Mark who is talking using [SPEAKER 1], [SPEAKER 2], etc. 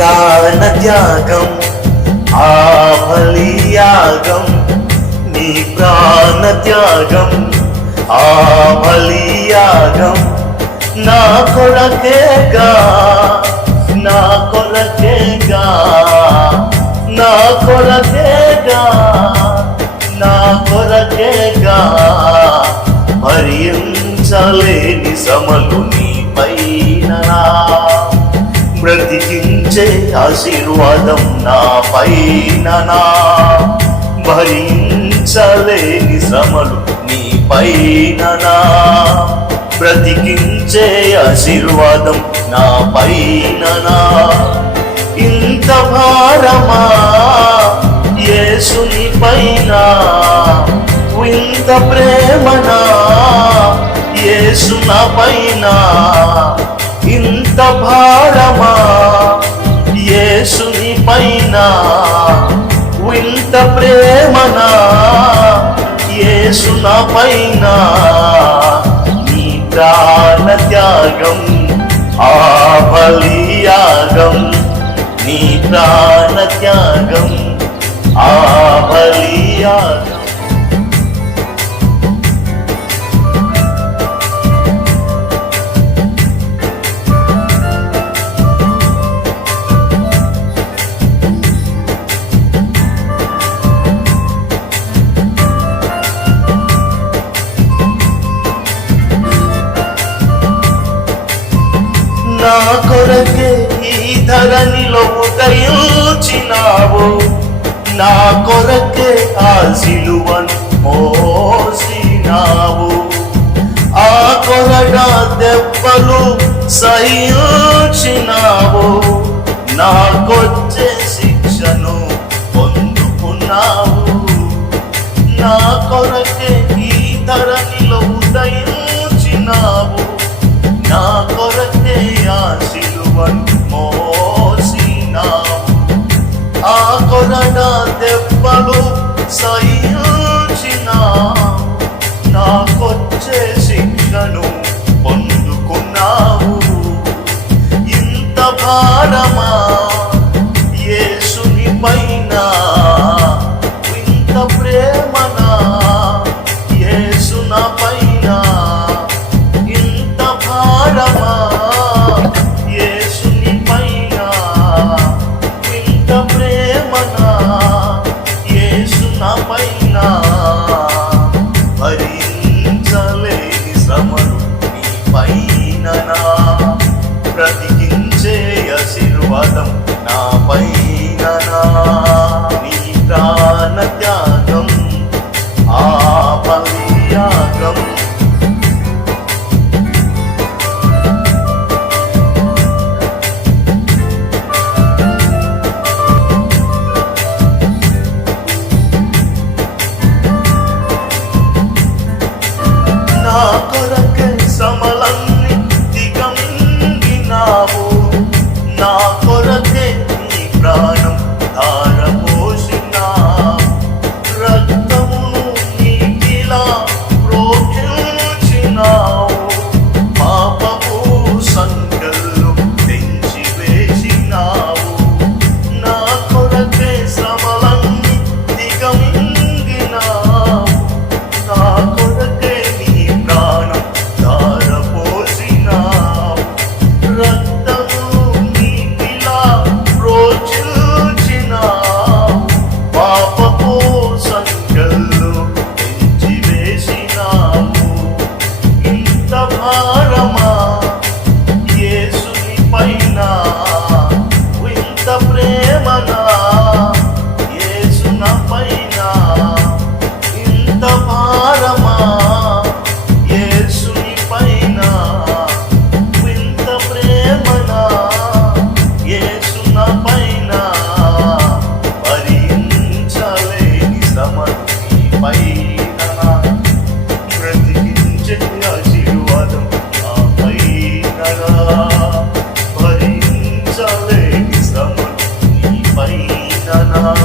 [SPEAKER 1] ప్రాణ త్యాగం ఆ బలియాగం నీ ప్రాణ త్యాగం ఆ బలియాగం నా కొరకేగా నా కొరకేగా నా కొరకేగా నా కొరకేగా. భరించలేని సమలు నీ పైన బ్రతికి ఇచ్చే ఆశీర్వాదం నా పైన భరించలేని శ్రమలు నీ పైన బ్రతికించే ఆశీర్వాదం నా పైన ఇంత భారమా? యేసుని పైన. ఇంత ప్రేమనా? యేసు నా పైన. ఇంత భారమా? యేసుని పైన ఇంత ప్రేమనా? యేసు నా పైన? నీ ప్రాణ త్యాగం ఆ బలియాగం నీ ప్రాణ త్యాగం ఆ బలియాగం నా కొరకే ఈ ధరణిలో ఉదయించినావు. నా కొరకే ఆ సిలువను మోసినావు. ఆ కొరడా దెబ్బలు సహించినావు. నాకొచ్చే శిక్షను పొందుకున్నావు. కొరడ దెబ్బలు సహించినావు నాకొచ్చే శిక్షను పొందుకున్నావు. ఇంత భారమా యేసుని పైన ఇంత ప్రేమనా? యేసున పైన ప్రాణం sana